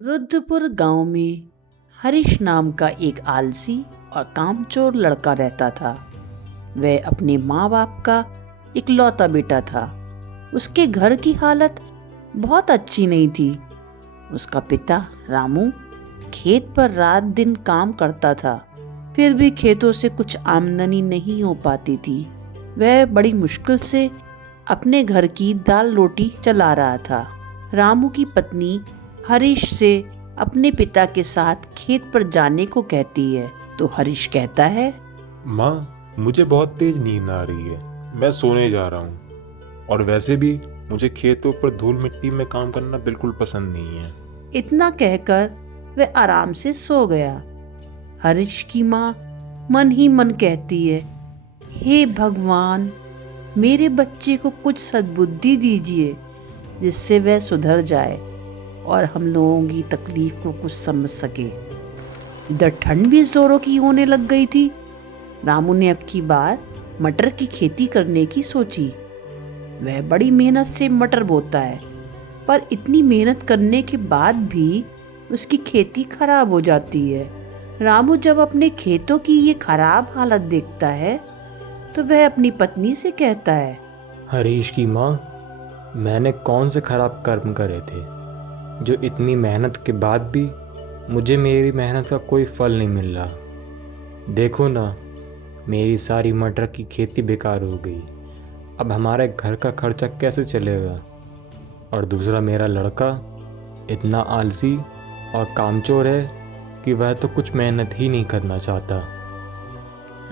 रुद्रपुर गांव में हरीश नाम का एक आलसी और कामचोर लड़का रहता था। वह अपने माँ बाप का इकलौता बेटा था। उसके घर की हालत बहुत अच्छी नहीं थी। उसका पिता रामू खेत पर रात दिन काम करता था, फिर भी खेतों से कुछ आमदनी नहीं हो पाती थी। वह बड़ी मुश्किल से अपने घर की दाल रोटी चला रहा था। रामू की पत्नी हरीश से अपने पिता के साथ खेत पर जाने को कहती है, तो हरीश कहता है, माँ, मुझे बहुत तेज नींद आ रही है, मैं सोने जा रहा हूँ। और वैसे भी मुझे खेतों पर धूल मिट्टी में काम करना बिल्कुल पसंद नहीं है। इतना कहकर वह आराम से सो गया। हरीश की माँ मन ही मन कहती है, हे भगवान, मेरे बच्चे को कुछ सद्बुद्धि दीजिए जिससे वह सुधर जाए और हम लोगों की तकलीफ को कुछ समझ सके। इधर ठंड भी जोरों की होने लग गई थी। रामू ने अब की बार मटर की खेती करने की सोची। वह बड़ी मेहनत से मटर बोता है, पर इतनी मेहनत करने के बाद भी उसकी खेती खराब हो जाती है। रामू जब अपने खेतों की ये खराब हालत देखता है तो वह अपनी पत्नी से कहता है, हरीश की माँ, मैंने कौन से खराब कर्म करे थे जो इतनी मेहनत के बाद भी मुझे मेरी मेहनत का कोई फल नहीं मिल रहा। देखो ना, मेरी सारी मटर की खेती बेकार हो गई। अब हमारे घर का खर्चा कैसे चलेगा? और दूसरा, मेरा लड़का इतना आलसी और कामचोर है कि वह तो कुछ मेहनत ही नहीं करना चाहता।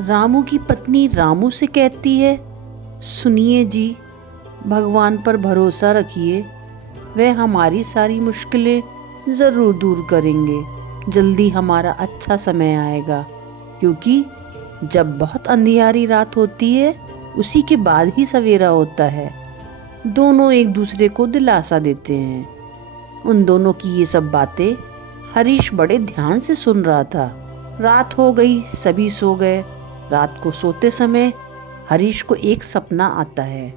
रामू की पत्नी रामू से कहती है, सुनिए जी, भगवान पर भरोसा रखिए, वह हमारी सारी मुश्किलें ज़रूर दूर करेंगे। जल्दी हमारा अच्छा समय आएगा, क्योंकि जब बहुत अंधियारी रात होती है उसी के बाद ही सवेरा होता है। दोनों एक दूसरे को दिलासा देते हैं। उन दोनों की ये सब बातें हरीश बड़े ध्यान से सुन रहा था। रात हो गई, सभी सो गए। रात को सोते समय हरीश को एक सपना आता है।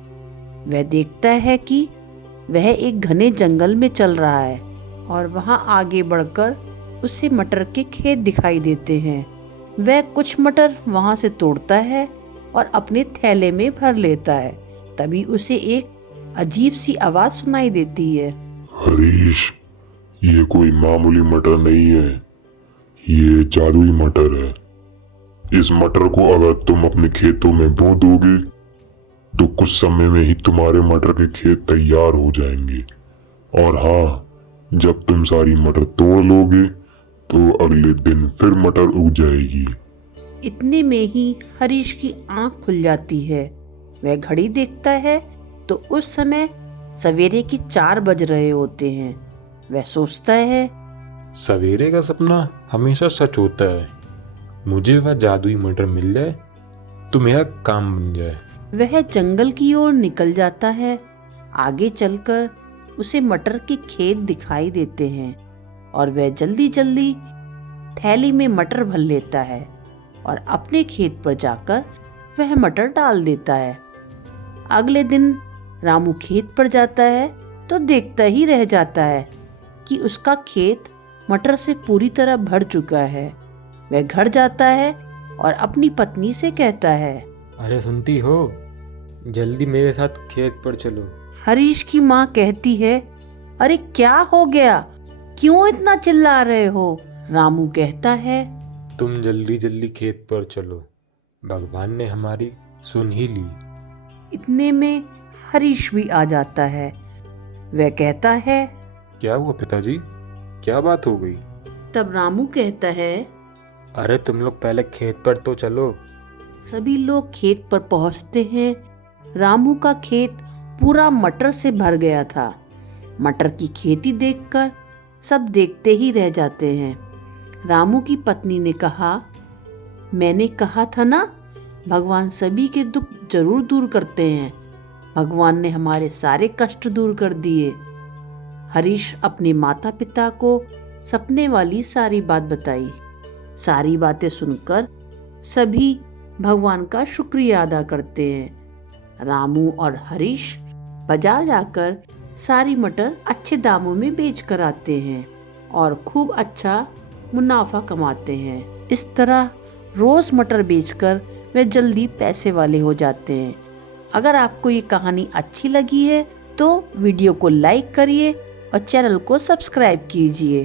वह देखता है कि वह एक घने जंगल में चल रहा है और वहां आगे बढ़कर उसे मटर के खेत दिखाई देते हैं। वह कुछ मटर वहां से तोड़ता है और अपने थैले में भर लेता है। तभी उसे एक अजीब सी आवाज सुनाई देती है, हरीश, ये कोई मामूली मटर नहीं है, ये जादुई मटर है। इस मटर को अगर तुम अपने खेतों में बो दोगे तो कुछ समय में ही तुम्हारे मटर के खेत तैयार हो जाएंगे। और हाँ, जब तुम सारी मटर तोड़ लोगे तो अगले दिन फिर मटर उग जाएगी। इतने में ही हरीश की आंख खुल जाती है। वह घड़ी देखता है तो उस समय सवेरे के 4 बज रहे होते हैं। वह सोचता है, सवेरे का सपना हमेशा सच होता है। मुझे वह जादुई मटर मिल जाए तो मेरा काम बन जाए। वह जंगल की ओर निकल जाता है। आगे चलकर उसे मटर के खेत दिखाई देते हैं और वह जल्दी जल्दी थैली में मटर भर लेता है और अपने खेत पर जाकर वह मटर डाल देता है। अगले दिन रामू खेत पर जाता है तो देखता ही रह जाता है कि उसका खेत मटर से पूरी तरह भर चुका है। वह घर जाता है और अपनी पत्नी से कहता है, अरे सुनती हो, जल्दी मेरे साथ खेत पर चलो। हरीश की माँ कहती है, अरे क्या हो गया, क्यों इतना चिल्ला रहे हो? रामू कहता है, तुम जल्दी जल्दी खेत पर चलो, भगवान ने हमारी सुन ही ली। इतने में हरीश भी आ जाता है। वह कहता है, क्या हुआ पिताजी, क्या बात हो गई? तब रामू कहता है, अरे तुम लोग पहले खेत पर तो चलो। सभी लोग खेत पर पहुंचते हैं। रामू का खेत पूरा मटर से भर गया था। मटर की खेती देखकर सब देखते ही रह जाते हैं। रामू की पत्नी ने कहा, मैंने कहा था ना, भगवान सभी के दुख जरूर दूर करते हैं। भगवान ने हमारे सारे कष्ट दूर कर दिए। हरीश अपने माता पिता को सपने वाली सारी बात बताई। सारी बातें सुनकर सभी भगवान का शुक्रिया अदा करते हैं। रामू और हरीश बाजार जाकर सारी मटर अच्छे दामों में बेच कर आते हैं। और खूब अच्छा मुनाफा कमाते हैं। इस तरह रोज़ मटर बेचकर वे जल्दी पैसे वाले हो जाते हैं। अगर आपको ये कहानी अच्छी लगी है तो वीडियो को लाइक करिए और चैनल को सब्सक्राइब कीजिए।